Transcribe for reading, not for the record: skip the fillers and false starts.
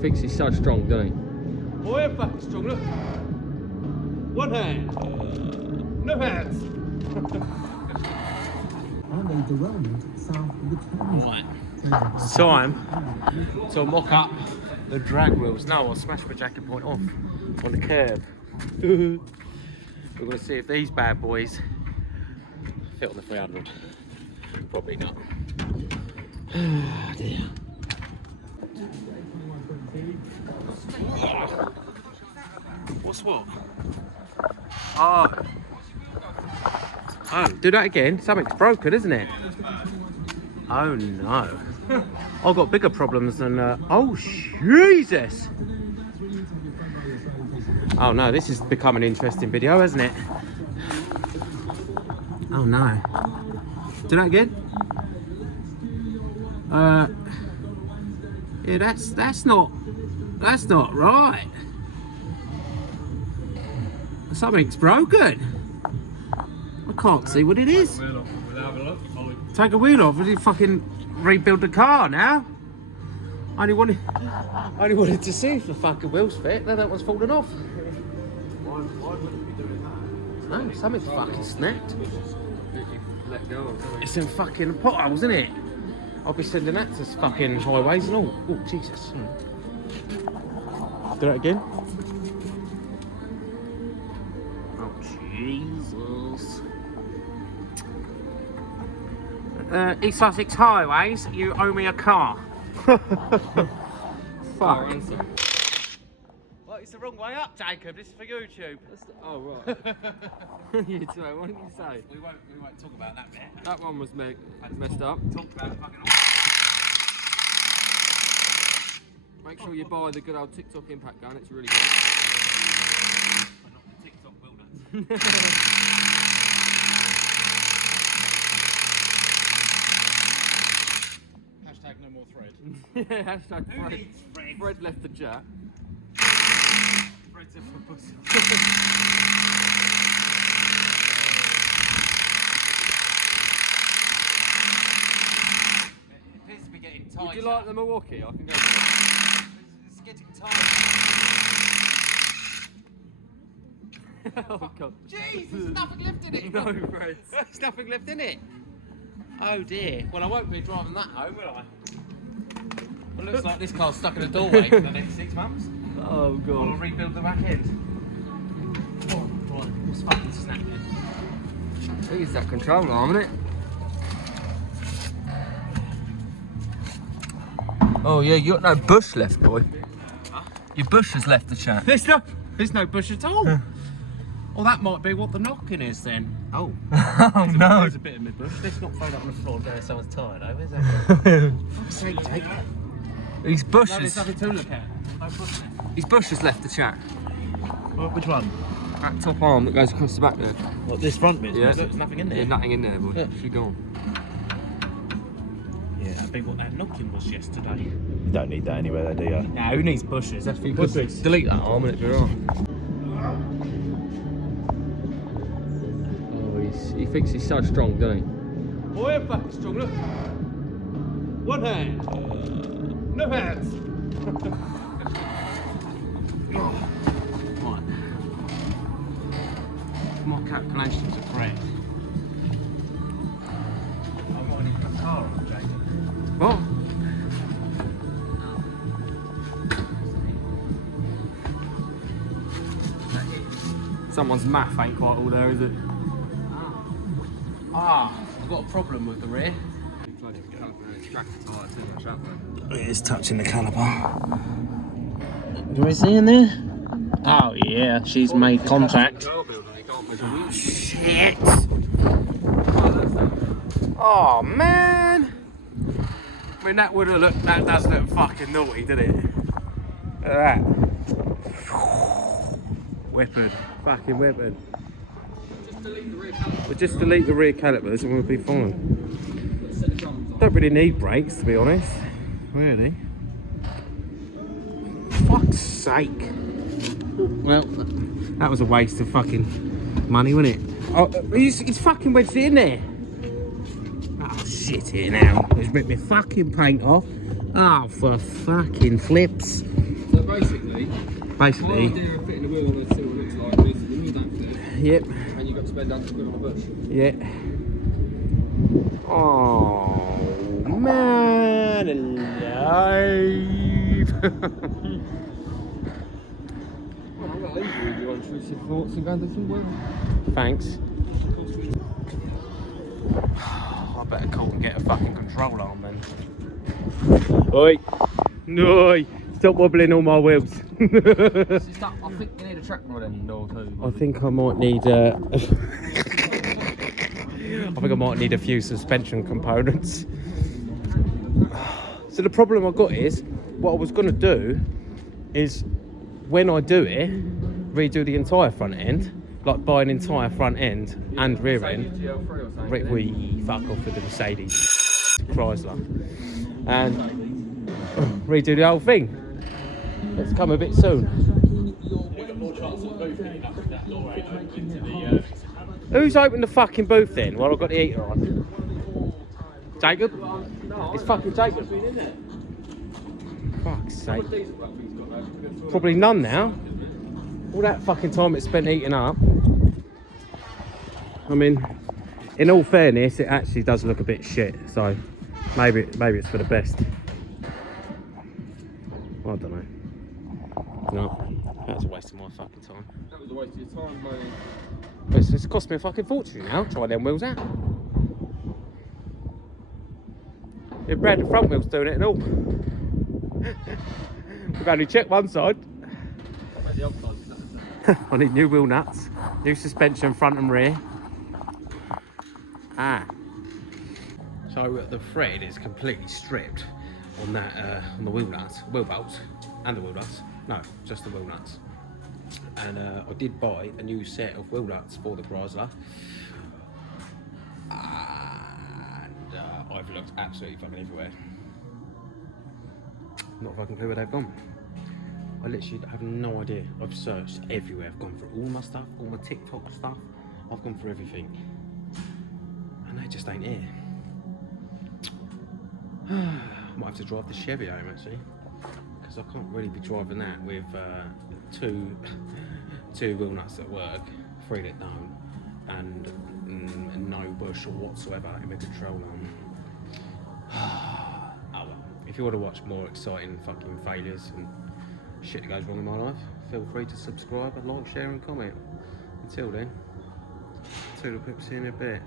thinks he's so strong, doesn't he? Oh, yeah, fucking strong, look. One hand. No hands. Right. It's time to mock up the drag wheels. No, I'll smash my jacket point off on the curb. We're going to see if these bad boys fit on the 300. Probably not. Oh dear. What's what? Oh. Oh, do that again. Something's broken, isn't it? Oh no. I've got bigger problems than oh Jesus. Oh no, this has become an interesting video, hasn't it? Oh no. Do that again. Yeah, that's not right. Something's broken. I can't see what it is. Take a wheel off. Did he fucking rebuild the car now? I only wanted to see if the fucking wheels fit. Then that one's fallen off. Why wouldn't you be doing that? No, something's fucking snapped. Let go of something. It's in fucking potholes, isn't it? I'll be sending that to fucking highways and all. Oh, Jesus. Do that again. Oh, Jesus. East Sussex Highways, you owe me a car. Fuck. Well, it's the wrong way up, Jacob. This is for YouTube. Oh, right. You too, what did you say? We won't talk about that bit. That one was messed up. Talk about fucking. Make sure you buy the good old TikTok impact gun, it's really good. But not the TikTok wilderness. Hashtag no more thread. Yeah, hashtag Who Fred. needs Fred? Fred left the chat. Fred's a pussy. It appears to be getting tight. Would you like the Milwaukee? I can go for It's getting tight. it. Oh, God. Jeez, there's nothing left in it. No, Fred. There's nothing left in it. Oh dear. Well, I won't be driving that home, will I? Well, it looks like this car's stuck in a doorway for the next 6 months. Oh, I'll God. rebuild the back end. Oh, right. It's fucking snapping. I think it's that control arm, isn't it? Oh, yeah, you got no bush left, boy. Huh? Your bush has left the chat. There's no bush at all. Well, that might be what the knocking is then. Oh. Oh, no. There's a bit of my bush. Let's not throw that on the floor there someone's tired over, is that? Fuck's sake, Jake. His No, bush there's has... nothing to look at. No bush left. His bush has left the chat. Which one? That top arm that goes across the back there. What, this front bit? Yeah. Look, there's nothing in there. There's nothing in there, boy. Yeah. She's gone. Yeah, that'd be what that knocking was yesterday. You don't need that anywhere there, do you? Nah, who needs bushes? That's for you pussies. Delete that arm and it'll be right. Oh, he thinks he's so strong, doesn't he? Oh, yeah, fucking strong, look. One hand. No hands. Oh. Right. My calculations are correct. I might need to put a car on, Jacob. What? Someone's math ain't quite all there, is it? Ah, I've got a problem with the rear. It's touching the caliper. Do we see in there? Oh yeah, she's made contact. Shit! Oh man! I mean that does look fucking naughty, doesn't it? Look at that. Weapon. Fucking weapon. We'll just delete the rear calipers and we'll be fine. Don't really need brakes, to be honest. Really? Fuck's sake. Well, that was a waste of fucking money, wasn't it? Oh, he's fucking wedged it in there. Oh, shit here now. He's ripped my fucking paint off. Oh, for fucking flips. So basically, my idea of fitting the wheel on this thing looks like this: the wheel don't fit. Yep. And you've got to spend £100 on a bush. Yeah. Oh man alive. Well, I'm going to leave you with your intrusive thoughts and go and do some work. Thanks. I better call and get a fucking control arm then. Oi! No! Stop wobbling all my wheels. I think you need a track rod end or two. I think I might need a few suspension components. So the problem I've got is, what I was going to do is, when I do it, redo the entire front end, like buy an entire front end and rear end. We fuck off with the Mercedes Chrysler and redo the whole thing. Let's come a bit soon. Who's opened the fucking booth then while I've got the heater on? Jacob? It's fucking Jacob. Fuck's sake. Probably none now. All that fucking time it's spent eating up. I mean, in all fairness, it actually does look a bit shit, so maybe it's for the best. I don't know. No, that's a waste of my fucking time. That was a waste of your time, mate. It's cost me a fucking fortune now, try them wheels out. If Brad, the front wheel's doing it and all. We've only checked one side. I need new wheel nuts, new suspension front and rear. So the thread is completely stripped on that on the wheel nuts, wheel bolts, and the wheel nuts. No, just the wheel nuts. And I did buy a new set of wheel nuts for the Chrysler. And I've looked absolutely fucking everywhere. Not a fucking clue where they've gone. I literally have no idea. I've searched everywhere. I've gone through all my stuff, all my TikTok stuff. I've gone through everything. And they just ain't here. I might have to drive the Chevy home actually. Because I can't really be driving that with two wheel nuts at work, 3 that don't, and no bush or whatsoever in the control arm. Oh well. If you want to watch more exciting fucking failures and shit that goes wrong in my life, feel free to subscribe, like, share and comment. Until then, toodle pips in a bit.